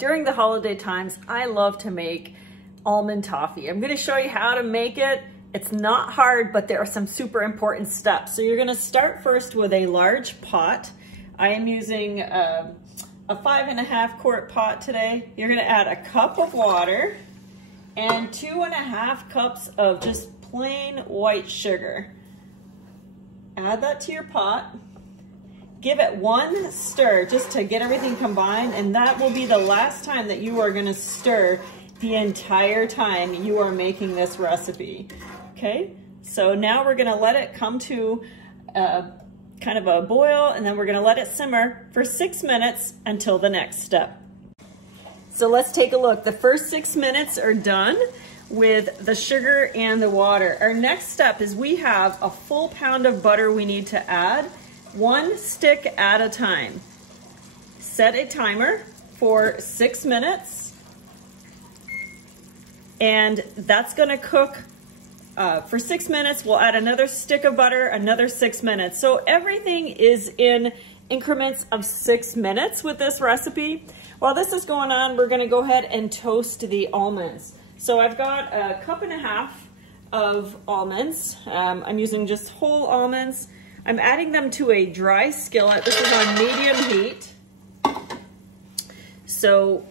During the holiday times, I love to make almond toffee. I'm gonna show you how to make it. It's not hard, but there are some super important steps. So you're gonna start first with a large pot. I am using a 5.5 quart pot today. You're gonna add a cup of water and 2.5 cups of just plain white sugar. Add that to your pot. Give it one stir just to get everything combined, and that will be the last time that you are gonna stir the entire time you are making this recipe. Okay, so now we're gonna let it come to kind of a boil, and then we're gonna let it simmer for 6 minutes until the next step. So let's take a look. The first 6 minutes are done with the sugar and the water. Our next step is we have a full pound of butter we need to add, 1 stick at a time. Set a timer for 6 minutes, and that's gonna cook for 6 minutes. We'll add another stick of butter, another 6 minutes. So everything is in increments of 6 minutes with this recipe. While this is going on, we're gonna go ahead and toast the almonds. So I've got a 1.5 cups of almonds. I'm using just whole almonds. I'm adding them to a dry skillet. This is on medium heat. So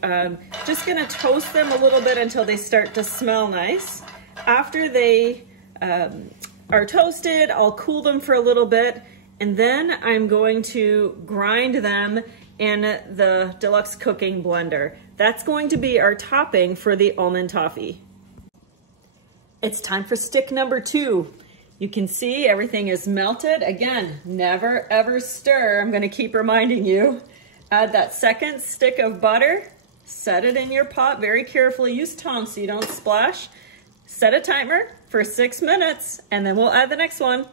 just gonna toast them a little bit until they start to smell nice. After they are toasted, I'll cool them for a little bit, and then I'm going to grind them in the deluxe cooking blender. That's going to be our topping for the almond toffee. It's time for stick number 2. You can see everything is melted. Again, never ever stir. I'm gonna keep reminding you. Add that second stick of butter, set it in your pot very carefully. Use tongs so you don't splash. Set a timer for 6 minutes, and then we'll add the next one.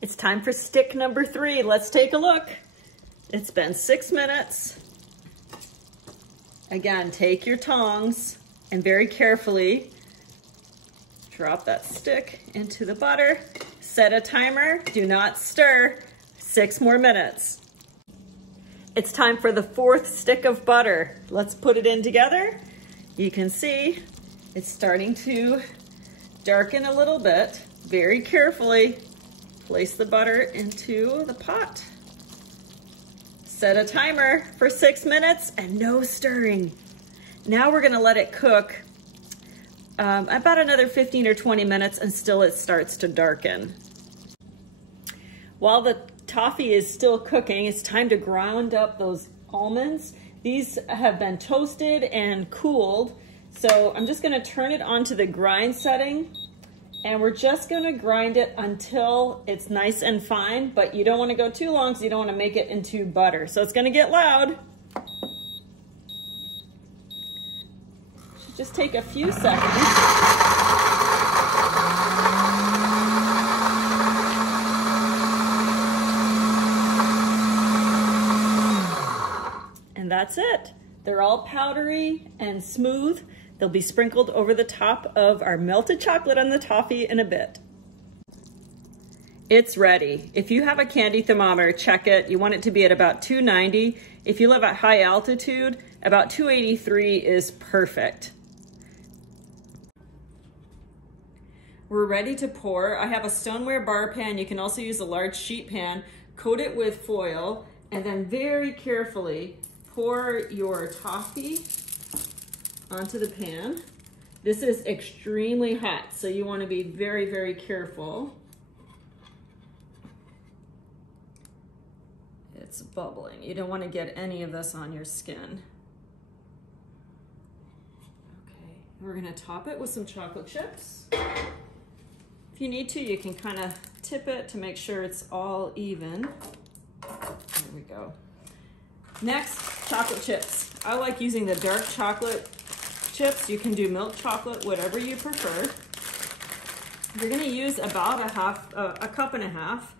It's time for stick number 3. Let's take a look. It's been 6 minutes. Again, take your tongs and very carefully drop that stick into the butter. Set a timer, do not stir. 6 more minutes. It's time for the 4th stick of butter. Let's put it in together. You can see it's starting to darken a little bit. Very carefully place the butter into the pot. Set a timer for 6 minutes and no stirring. Now we're gonna let it cook about another 15 or 20 minutes until it starts to darken. While the toffee is still cooking, it's time to grind up those almonds. These have been toasted and cooled. So I'm just gonna turn it onto the grind setting, and we're just gonna grind it until it's nice and fine, but you don't wanna go too long because you don't wanna make it into butter. So it's gonna get loud. Should just take a few seconds. And that's it. They're all powdery and smooth. They'll be sprinkled over the top of our melted chocolate on the toffee in a bit. It's ready. If you have a candy thermometer, check it. You want it to be at about 290. If you live at high altitude, about 283 is perfect. We're ready to pour. I have a Stoneware Bar Pan. You can also use a large sheet pan. Coat it with foil, and then very carefully pour your toffee onto the pan. This is extremely hot, so you want to be very, very careful. It's bubbling. You don't want to get any of this on your skin. Okay, we're gonna top it with some chocolate chips. If you need to, you can kind of tip it to make sure it's all even. There we go. Next, chocolate chips. I like using the dark chocolate chips. You can do milk chocolate, whatever you prefer. You're gonna use about a cup and a half.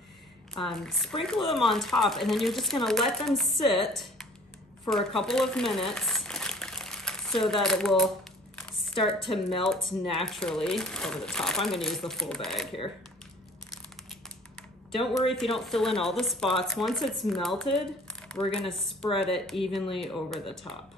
Sprinkle them on top, and then you're just gonna let them sit for a couple of minutes so that it will start to melt naturally over the top. I'm gonna use the full bag here. Don't worry if you don't fill in all the spots. Once it's melted, we're gonna spread it evenly over the top.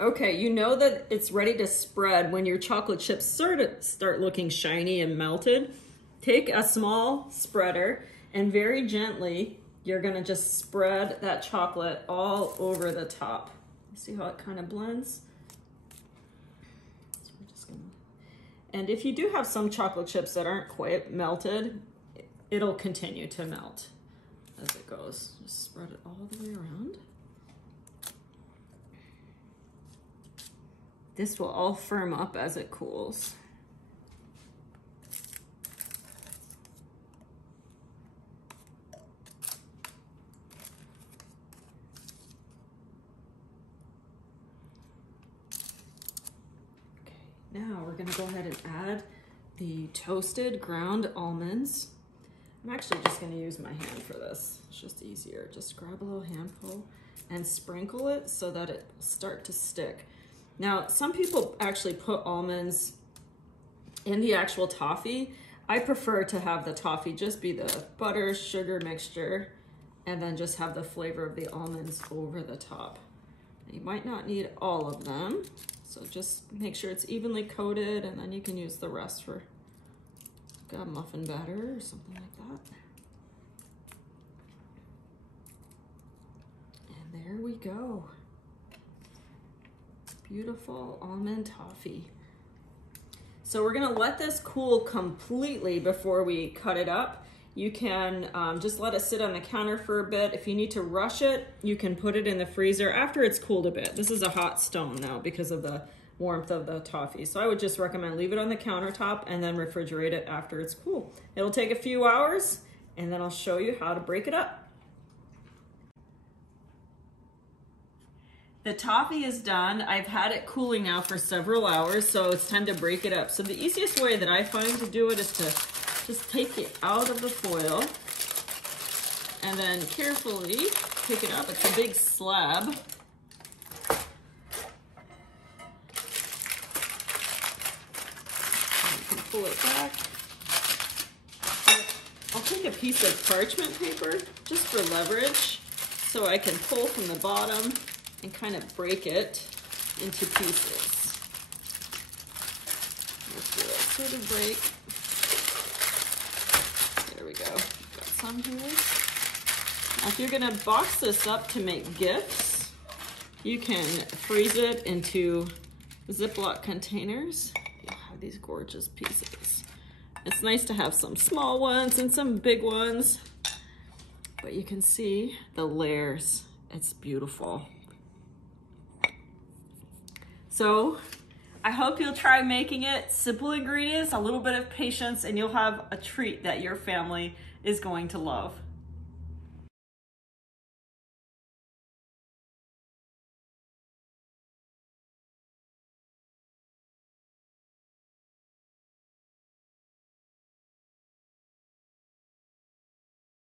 Okay, you know that it's ready to spread when your chocolate chips start looking shiny and melted. Take a small spreader and very gently, you're gonna just spread that chocolate all over the top. See how it kind of blends? So we're just gonna... And if you do have some chocolate chips that aren't quite melted, it'll continue to melt as it goes. Just spread it all the way around. This will all firm up as it cools. Okay, now we're gonna go ahead and add the toasted ground almonds. I'm actually just gonna use my hand for this. It's just easier. Just grab a little handful and sprinkle it so that it will start to stick. Now, some people actually put almonds in the actual toffee. I prefer to have the toffee just be the butter, sugar mixture, and then just have the flavor of the almonds over the top. You might not need all of them, so just make sure it's evenly coated, and then you can use the rest for like a muffin batter or something like that. And there we go. Beautiful almond toffee. So we're gonna let this cool completely before we cut it up. You can just let it sit on the counter for a bit. If you need to rush it, you can put it in the freezer after it's cooled a bit. This is a hot stone now because of the warmth of the toffee. So I would just recommend leave it on the countertop and then refrigerate it after it's cool. It'll take a few hours and then I'll show you how to break it up. The toffee is done. I've had it cooling now for several hours, so it's time to break it up. So the easiest way that I find to do it is to just take it out of the foil and then carefully pick it up. It's a big slab. And you can pull it back. I'll take a piece of parchment paper just for leverage so I can pull from the bottom and kind of break it into pieces. Let's do a sort of break. There we go. Got some here. Now, if you're gonna box this up to make gifts, you can freeze it into Ziploc containers. You'll have these gorgeous pieces. It's nice to have some small ones and some big ones, but you can see the layers. It's beautiful. So I hope you'll try making it. Simple ingredients, a little bit of patience, and you'll have a treat that your family is going to love.